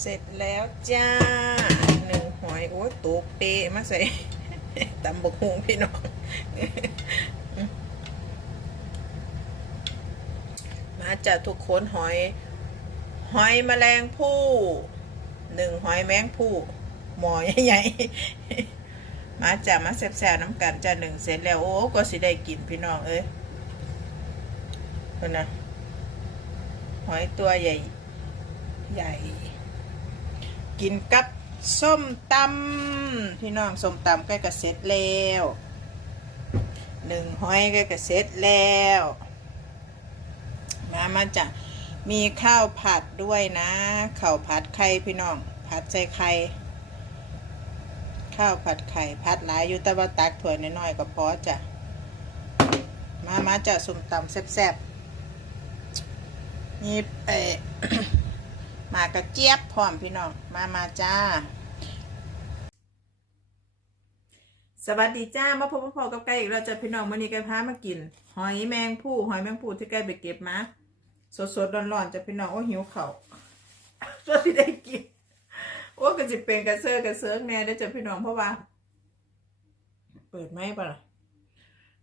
เสร็จแล้วจ้าหนึ่งหอยโอ้ตัวเปะมาใส่ตำบกฮงพี่น้อง มาจากทุกคนหอย หอยแมลงผู้หนึ่งหอยแมงผู้หมอใหญ่ๆมาจากมาแซ่บๆน้ำกันจ้าหนึ่งเสร็จแล้วโอ้ก็สิได้กินพี่น้องเอ้ยคนนะหอยตัวใหญ่ ใหญ่ กินกับส้มตำพี่น้องส้มตำใกล้กับเสร็จแล้วหนึ่งหอยใกล้กับเสร็จแล้วมามาจะมีข้าวผัดด้วยนะข้าวผัดไข่พี่น้อง ผัดใส่ไข่ข้าวผัดไข่ผัดหลายอยู่แต่ว่าตักถ้วยน้อยๆก็พอจ้ะมามาจะส้มตำแซ่บๆนี่เอ มากระเจี๊ยบพร้อมพี่น้องมามาจ้า สวัสดีจ้ามาพบพ่อกับไก่อีกแล้วจ้ะพี่น้องวันนี้ไก่พามากิน หอยแมงผู้หอยแมงผู้ที่ไก่ไปเก็บมาสดๆร้อนๆจะพี่น้องโอ้หิวเข่าวก็ที่ได้กินโอ้ก็จะเป็นกระเซาะกระเซิร์กแน่ได้จะพี่น้องเพราะว่า เปิดไหมปะล่ะ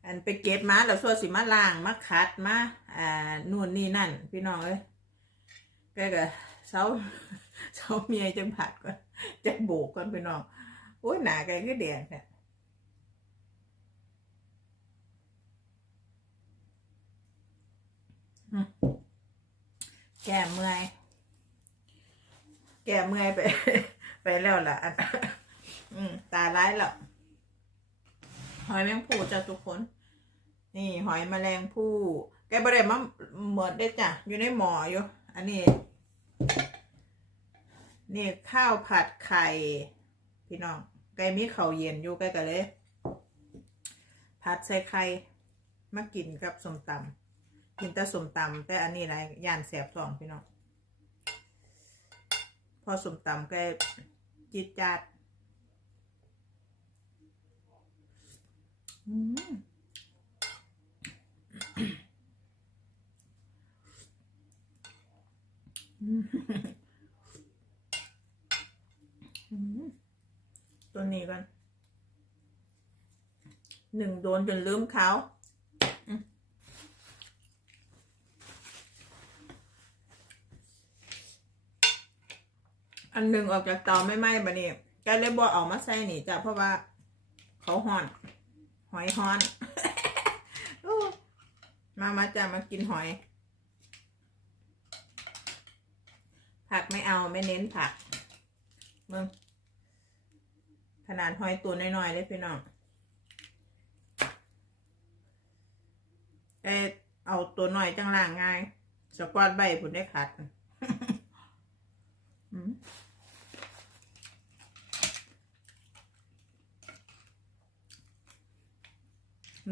อันไปเก็บมาแล้วส่วนสิมาล้างมาคัดมาอ่านู่นนี่นั่น พี่น้องเอ้ยแกก็ เช้าเช้าเมียจะผัดก่อนจะโบกก่อนไปน้องโอ้ยหนาแกลก็แดงค่ะแก่เมื่อย แก่เมื่อยไป ไปแล้วล่ะอันอืมตาร้ายแล้วหอยแมงผู้จ้ะทุกคน นี่ หอยแมลงผู้แกบริเวมาเหมือนได้จ้ะ อยู่ในหมออยู่ อันนี้ นี่ข้าวผัดไข่ พี่น้องไก่มีข้าวเย็นอยู่ใกล้กันเลย ผัดใส่ไข่มากินกับสมตำกินแต่สมตำแต่อันนี้อะไรย่านแสบท้องพี่น้องพอสมตำก็จิตจัด อืม อืม ตัวนี้กันหนึ่งโดนจนลืมเขาอันหนึ่งออกจากเตาไม่ไหม้บะนี่แกเลยบอกเอามาใส่นี่จ้ะเพราะว่า เขาห่อน หอยห่อน มามาจ้ะมากินหอย ผักไม่เอาไม่เน้นผักมึงขนาดหอยตัวน้อยๆเลยพี่น้องเอเอาตัวน้อยจังล่างง่ายสกอตใบผุนได้ขัดห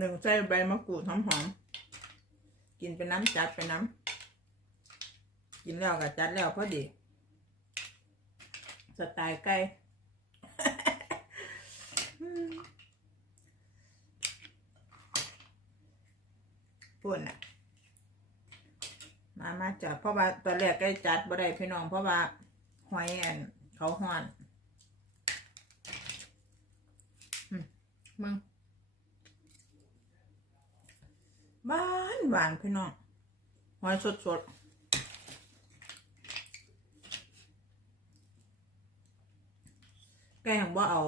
นึ่งใส่ใบมะกรูดหอมๆ กินเป็นน้ำจัดเป็นน้ำ กินแล้วก็จัดแล้วพอดี สไตล์ไก่ปุ่นอะ มามาจับเพราะว่าตอนแรกก็จัดบ่ได้พี่น้องเพราะว่าหอยอันเขาห่อนอมมึงหวานหวานพี่น้องหอยสดๆ แกยังว่าเอา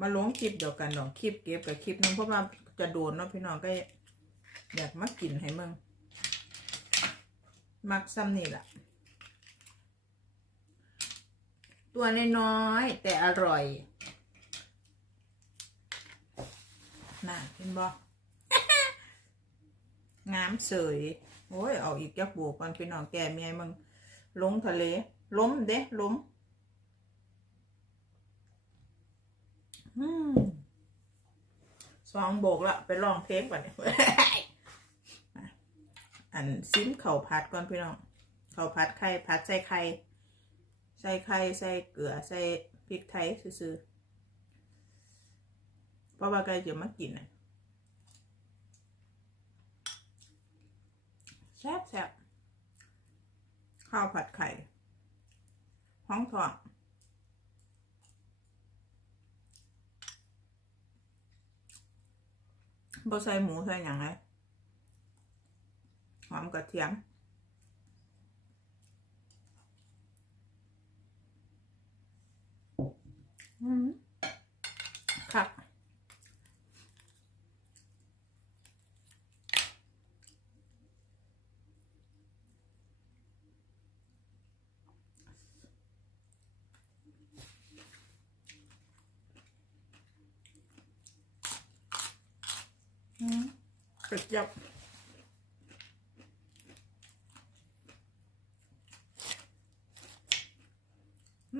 มาลงคลิปเดียวกันดอกคลิปเก็บกับคลิปนึงเพราะว่าจะโดนเนาะพี่น้องก็อยากมากินให้มึงมักซ้ำนี่แหละตัวน้อยแต่อร่อยน่าเห็นบ่งามเสยโอ้ย เอาอีกจักโบกก่อนพี่น้องแก่เมียมึงลงทะเล ล้มเด้ล้มอืม สองโบกละไปลองเทปก่อนอันซิมเข่าวผัดก่อนพี่น้อง เข่าวผัดไข่ผัดใส่ไข่ใส่ไข่ใส่เกลือใส่พริกไทยซื่อๆเพราะว่าใกล้จะมากินนะแซ่บแซ่บข้าวผัดไข่หของทอด บ่ใส่หมูใส่หยังไงหอมกระเทียมอืมค่ะ อืมก ระจับ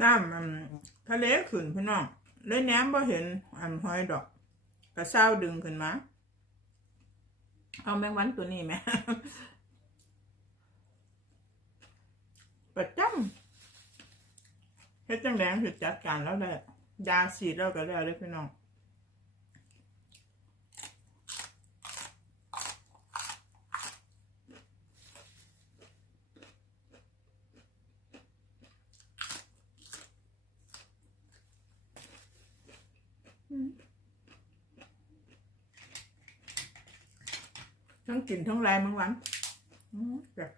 น้ำทะเลขึ้นพี่น้องเลยแหนมบ่เห็นอันหอยดอก กระเซ้าดึงขึ้นมา เอาแมงวันตัวนี้ไหมประจำเฮ็ดจังแดงคือจัดการแล้วได้ยาสีดแล้วก็แล้วเลยพี่น้อง กินทั้งแรงบางวันอืมแบบ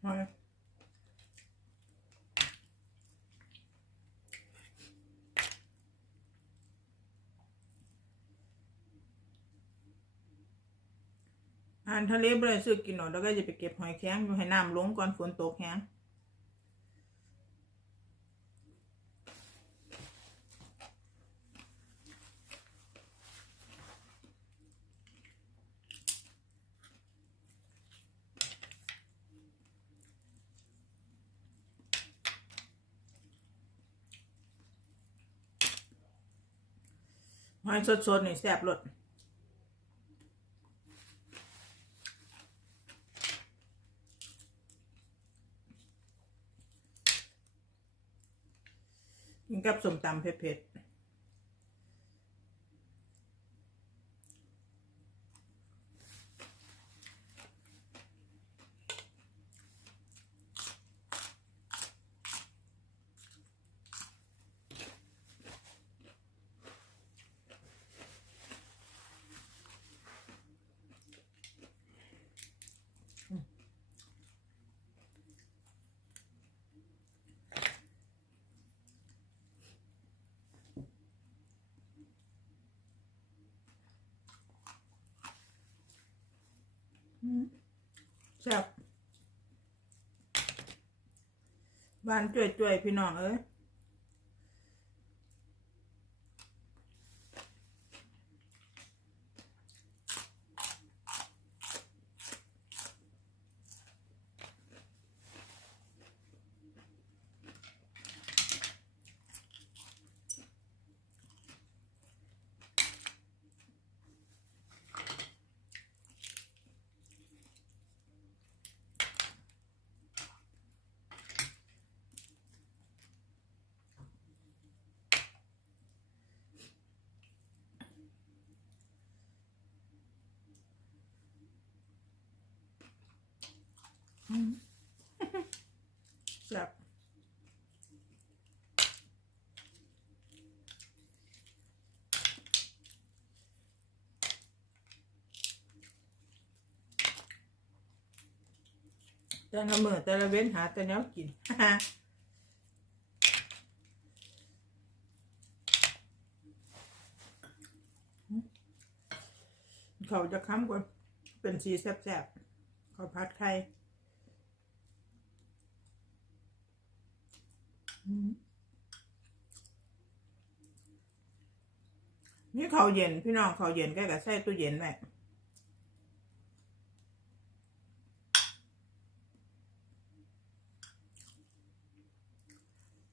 เอาเลยอา หารทะเลบ่ได้ซื้อกินหรอกแล้วก็จะไปเก็บหอยแครงอยู่ให้น้ำลงก่อนฝนตกแห้งหอยสดๆนี่แซ่บรส กินกับส้มตำเผ็ดๆแซ่บหวานจ่วยๆพี่น้องเอ้ย แซ่บแต่ละมือแต่ละเว้นหาแต่แนวกินเขาจะค้ำก่อนเป็นสีแซ่บๆเขาพัดไข่ นี่เขาวเย็นพี่น้องเขาวเย็นใกล้กับใส่ตู้เย็นแหละ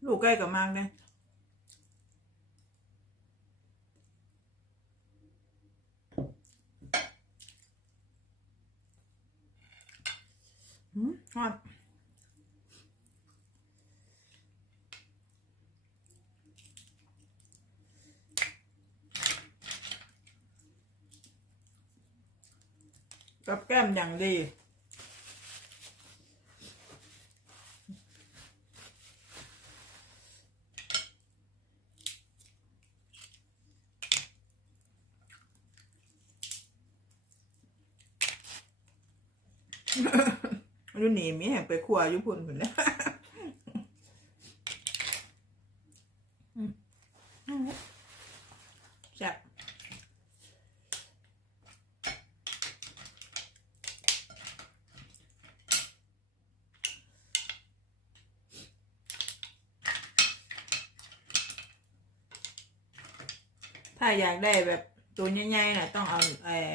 ลูกใกล้กับมากเนี่ยอืมฮอด กับแก้มอย่างดีอยู่นี่มีแห่งไปครัวอยู่พุ่นพุ่นนะแซ่บ อยากได้แบบตัวใหญ่ๆน่ะ ต้องเอาเอ่อ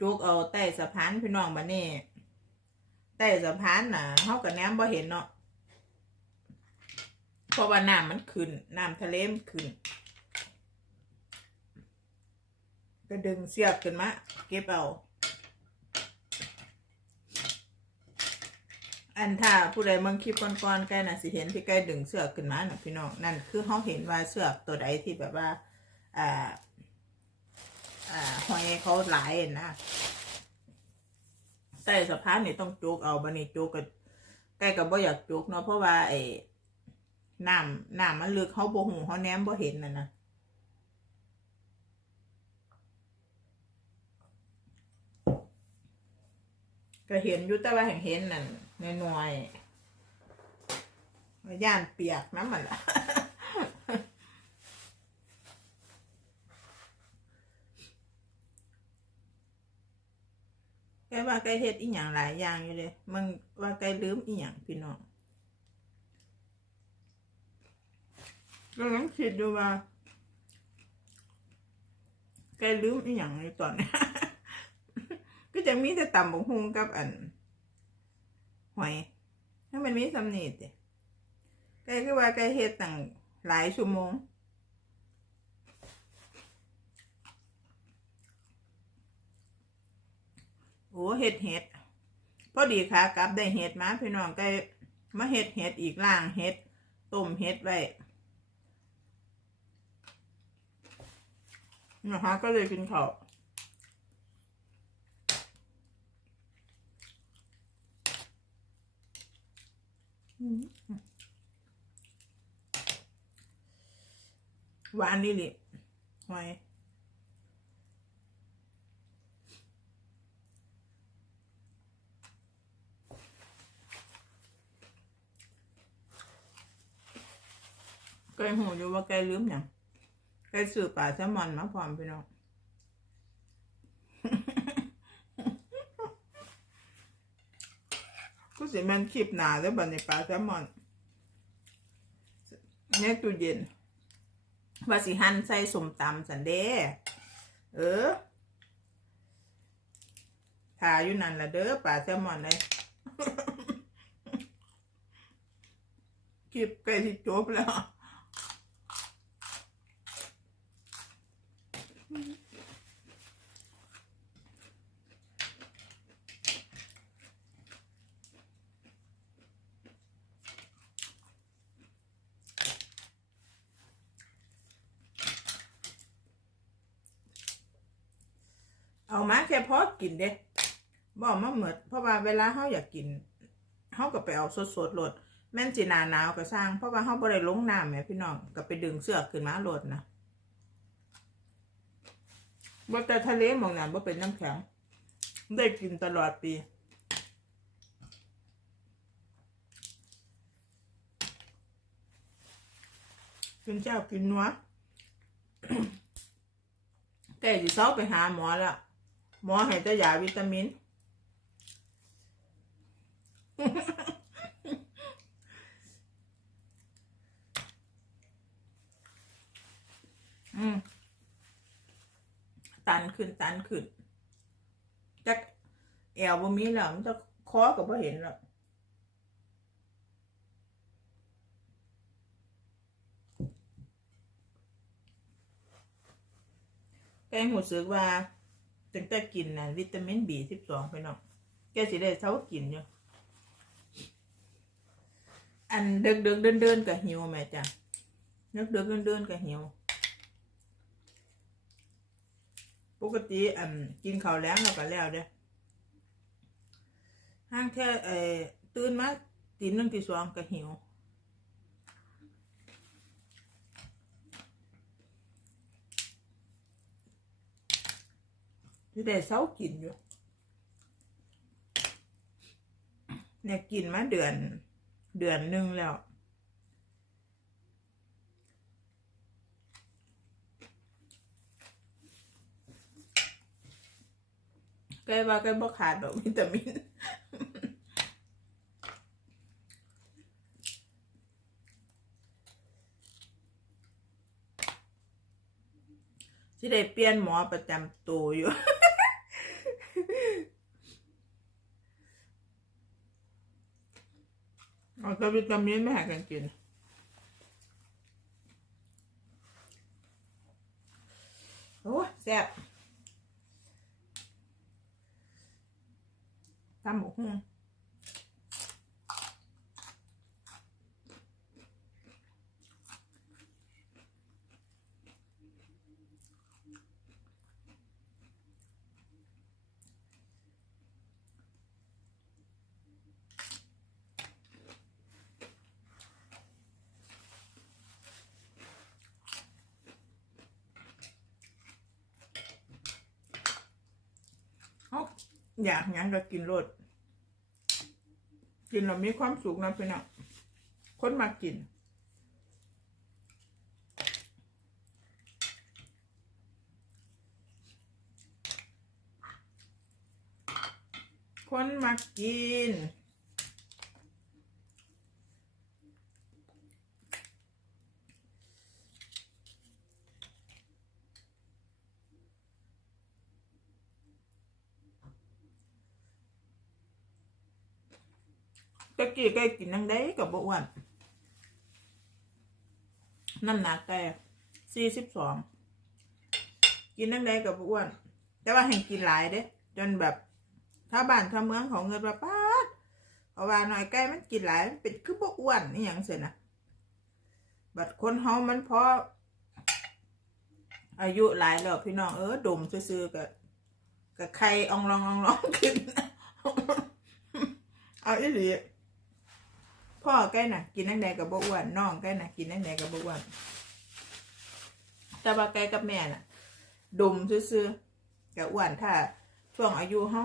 จุกเอาใต้สะพานพี่น้องมานี่ใต้สะพานน่ะเขากับแนมบ่เห็นเนาะเพราะว่าน้ำมันขึ้นน้ำทะเลมันขึ้น ก็ดึงเสียบขึ้นมาเก็บเอาอันถ้าผู้ใดมืองคลิปก่อนๆใกล้น่ะสิเห็นที่ใกล้ดึงเสือกขึ้นมาน่ะพี่น้องนั่นคือเขาเห็นว่าเสือกตัวใดที่แบบว่า อ่าอ่าหอยเขาหลายนะใต้สะพานนี่ต้องจุกเอาบันนี้จุกก็ใกล้กับบ่อยากจุกเนาะเพราะว่าไอ้น้ำน้ำมันลึกเขาบ่หูเขาแนมบ่เห็นน่ะนะก็เห็นอยู่แต่ว่าเห็นเห็นนั่นน้อยๆย่านเปียกน้ำมันละ แกว่าแกเฮ็ดอีหยังหลายอย่างอยู่เลยมึงว่าแกลืมอีหยังพี่น้องก็ลังคิดดูว่าแกลืมอีหยังในตอนนี้ก็จะมีแต่ตำบกฮุงกับอันหอยถ้ามันมีสำนีติแกก็ว่าแกเฮ็ดตั้งหลายชั่วโมง โอ้เห็ดเห็ดพอดีค่ะกลับได้เห็ดมาพี่น้องก็มาเห็ดเห็ดอีกล่างเห็ดต้มเห็ดไว้นะคะก็เลยกินข้าวหวานดีเลยหอย ไก่หูอยู่ว่าไก่ลืมอย่างไก่สื่อปลาแซลมอนมาพร้อมพี่น้องก็สิมันคลิปหนาแล้วบัดในปลาแซลมอนเนี่ยตู้เย็น ว่าสิหั่นใส่สมตำสันเดเออทาอยู่นั่นละเด้อปลาแซลมอนเลยคลิปใกล้ที่จบแล้ว มาแค่พอกินเด้บอกมาเหมือดเพราะว่าเวลาเขาอยากกินเขาก็ไปเอาสดๆโหลดแม่นจีนาหนาวก็สร้าง เพราะว่าเขาบ่ได้ลงน้ำแหม่พี่น้องก็ไปดึงเสื้อขึ้นมาโหลดนะบ่แต่ทะเลมองนั้นบ่เป็นน้ำแข็งได้กินตลอดปีกินเจ้ากินนัวแกสิเซาไปหาหมอแล้ว หมอให้แต่ยาวิตามิน อืม ตันขึ้นตันขึ้นจักแอวบ่มีแล้วมันจะคอก็บ่เห็นแล้วแกหูสึกว่า ตั้งแต่กินนะวิตามินบีสิบสองไปเนาะแกสิได้เท่ากินอยู่อันเดินเดินเดินเดินๆก็หิวแม่จ้ะเดินเดินเดินเดินๆก็หิวปกติอันกินข้าวแล้งแล้วก็แล้วเด้ห้างแค่เอ่อตื่นมาตีหนึ่งตีสองก็หิว ที่ได้เศร้ากินอยู่ เนี่ยกินมาเดือน เดือนหนึ่งแล้ว ใกล้ว่าใกล้บ่ขาดดอกวิตามินที่ได้เปลี่ยนหมอประจำตัวอยู่ เอาแต่วิตามินไม่หากันกิน โอ้แซ่บตำหมูหุ้งเอา อยากหยังก็กินรสกินแล้วมีความสุขนะพี่น้องคนมากิน คนมากิน กี้แกกินนังได้กับบ่อ้วนน้ำหนักแกสี่สิบสองกินนังได้กับบ่อ้วน แต่ว่าแห่งกินหลายเด้ จนแบบถ้าบ้านถ้าเมืองของเงินประปาดเพราะว่าหน่อยใกล้มันกินหลายมันเป็นคือบ่อ้วนนี่อย่างเสียนะบัดคนเฮามันพออายุหลายแล้วพี่น้องเออดมซื่อๆกับกับใครอองลองอองลองขึ้น เอาอีหลี พ่อแกน่ะ กินนั่งใดกับบ่อ้วนน้องแกน่ะกินนั่งใดกับบ่อ้วนแต่ว่าแกกับแม่น่ะ ดมซื่อๆกับอ้วนถ้าช่วงอายุเฮา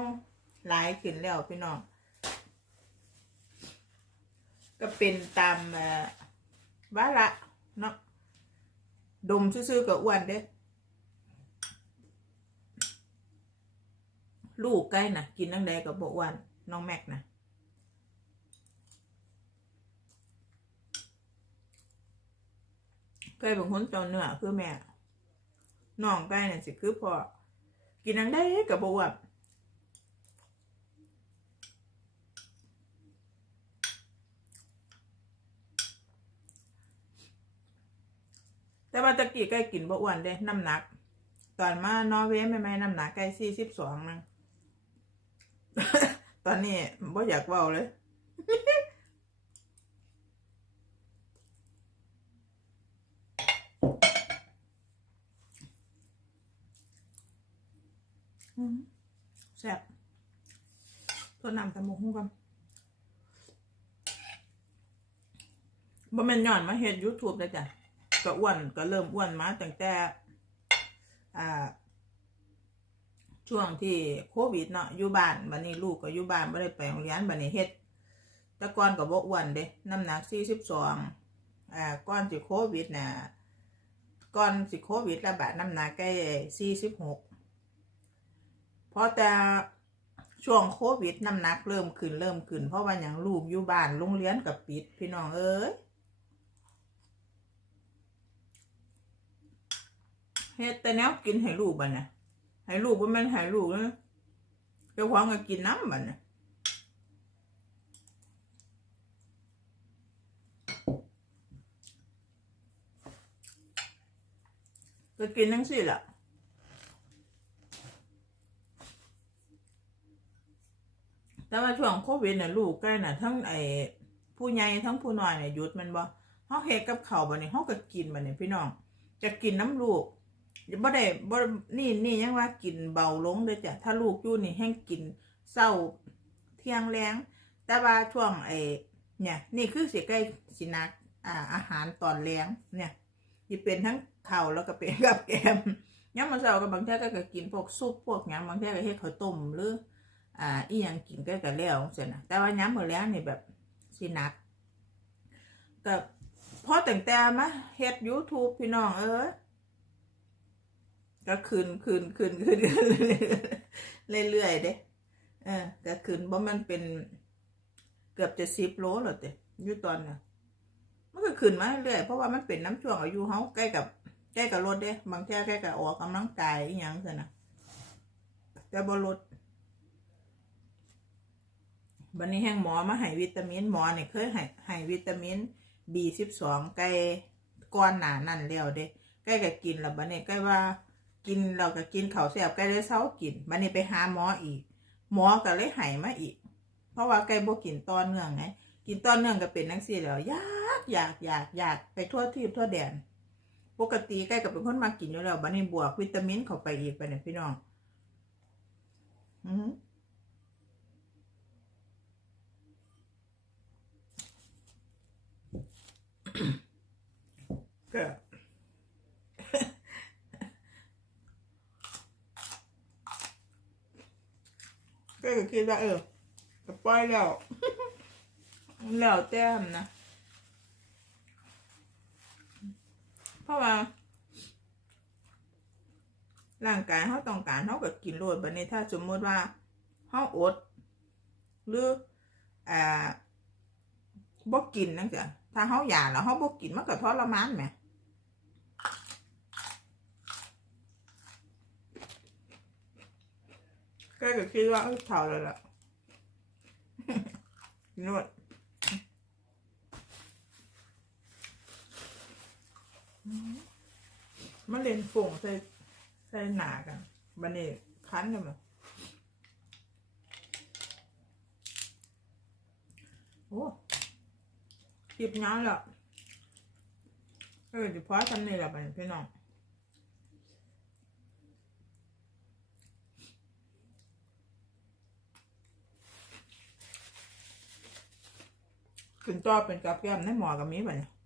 หลายขึ้นแล้วพี่น้องก็เป็นตามวาระเนาะดมซื่อๆกับอ้วนเด้ลูกใกล้น่ะกินนั่งใดกับบอ้วนน้องแม็กน่ะ ไก่บางคนเจ้าเนื้อคือแม่น้องไก่เนี่ยสิคือพอกินนังได้กับบอ้วนแต่ว่าตะกี้ไก่กินบ่อ้วนเด้น้ำหนัก ตอนมานอเวย์ไม่ไม่น้ำหนักไก่สี่สิบสองนึงตอนนี้บ่อยากเว้าเลย แซ่บตัวนำตะมุกกันบ่แม่นย้อนมาเฮ็ด YouTube เลยจ้ะก็อ้วนก็เริ่มอ้วนมาตั้งแต่อ่าช่วงที่โควิดเนาะอยู่บ้านบัดนี้ลูกก็อยู่บ้านบ่ได้ไปโรงเรียนบัดนี้เฮ็ดแต่ก่อนก็บ่อ้วนเด้น้ำหนัก42อ่าก่อนสิโควิดน่ะก่อนสิโควิดระบาดน้ำหนักใกล้46 เพราะแต่ช่วงโควิดน้ำหนักเริ่มขึ้นเริ่มขึ้น เพราะว่าอย่างลูกอยู่บ้านโรงเรียนกับปิด พี่น้องเอ้ยเฮ็ดแต่แนวกินให้ลูกบัดน่ะให้ลูกบ่แม่นให้ลูกนะเจ้าของก็กินน้ำบัดน่ะก็กินทั้งสิ้นล่ะ แต่ว่าช่วงโควิดน่ะลูกใกล้น่ะ ทั้งไอ้ผู้ใหญ่ทั้งผู้น้อยเนี่ยหยุดมันบ่เฮาเฮ็ดกับเขาวบัดนี้เฮาก็กินบัดนี้พี่น้อง จะกินน้ำลูกบ่ได้บ่นี่นี่ยังว่ากินเบาลงเด้อจ้ะถ้าลูกอยู่นี่แห้งกินเศร้าเที่ยงแรงแต่ว่าช่วงไอ้เนี่ย นี่คือสิใกล้สินักอ่าอาหารตอนแรงเนี่ยที่เป็นทั้งข้าวแล้วก็เป็นกับแกมย้ำมาเช้ากับบางทีก็ก็กินพวกซุปพวกหยังบางทีก็เฮ็ดข้าวต้มหรือ อ่าอีหยังกินก็ก็แล้วจังซี่นะแต่ว่าย้ำมื้อแรงนี่แบบสินักก็พอแตั้งแต่มาเฮ็ด YouTube พี่น้องเอ้ยก็คืนคืนคืนคืนเรื่อยๆเด้เออก็คืนบ่มันเป็นเกือบจะสิบโลแล้วเด้อยู่ตอนน่ะมันก็ขึ้นมาเรื่อยเพราะว่ามันเป็นน้ำช่วงอายุเฮาใกล้กับใกล้กับรถเด้ บางแค่ใกล้กับออกกำลังกายอีหยังซั่นน่ะแต่บ่ลด บัดนี้แห้งหมอมาให้วิตามินหมอเนี่ยเคยให้ให้วิตามิน B12 ใกล้ก่อนหนานั้นแล้วเด้ใกล้กับกินแล้วบัดนี้ใกล้ว่ากินเราก็กินเขาวแซ่บใกล้เลยเช้ากินบัดนี้ไปหาหมออีก หมอก็เลยให้มาอีก เพราะว่าใกล้บ่กินตอนเนื่องไงกินตอนเนื่องก็เป็นจังซี่แล้วอยากอยากอยากอยากไปทั่วทีบทั่วแดน ปกติใกล้ก็เป็นคนมากินอยู่แล้วบัดนี้บวกวิตามินเข้าไปอีกไปเนี่ยพี่น้องอือ ก็ก็คิดว่าเออจะปล่อยแล้ว แล้วแต้มนะ เพราะว่าร่างกายเขาต้องการเขาก็กินโลดบัดนี้ถ้าสมมติว่าเขาอด หรืออ่าบ่กินนั่นจ้ะถ้าเขาอยากแล้วเขาบ่กินมันก็ทรมานไหม ก็ก็คิดว่าเออเท่าแล้วล่ะนวดมาเล่นฝงใส่ใส่หนากันบันนี้คั้นกันมาโอ้คลิปงานแล้วเออเดี๋ยวพอทำนี่แหละไปพี่น้อง ขึ้นต่อเป็นกับแก้มในหมอกับมีบ่เนี่ยของโปรดกันเลยเนี่ย